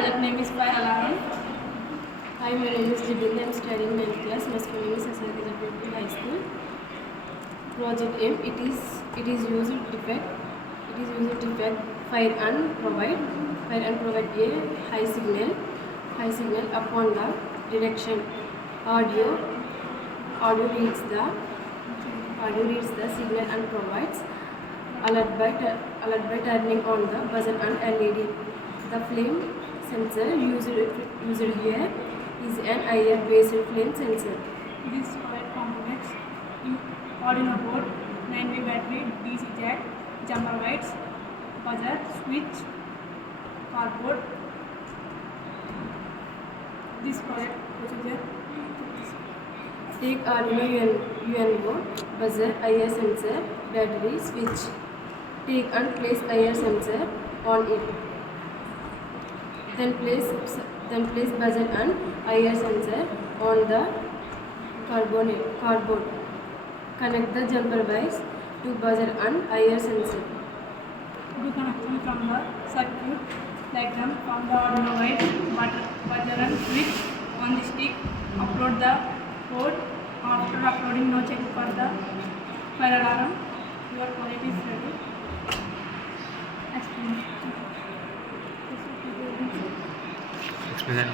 project name is Fire Alarm. Hi, my name is Jibin. I am studying 9th class. My school name is SRK High School. Project aim, it is used defect. It is used defect fire and provide a high signal upon the direction. Audio reads the signal and provides alert by turning on the buzzer and LED. The flame sensor used here is an IR-based flame sensor. These provide components: Arduino board, 9V battery, DC jack, jumper wires, buzzer, switch, cardboard. This project procedure: Take Arduino UNO, buzzer, IR sensor, battery, switch. Take and place IR sensor on it. Then place buzzer and IR sensor on the cardboard. Connect the jumper wires to buzzer and IR sensor. Do connection from the circuit diagram from the Arduino wires, buzzer and switch on the stick. Upload the code. After uploading, no check for the fire alarm. Your project is ready. Explain. Explain.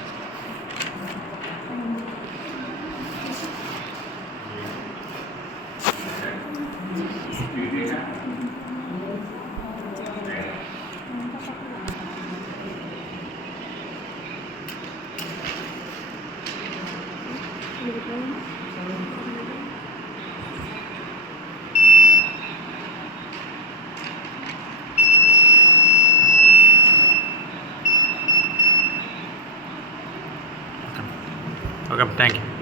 Okay, thank you.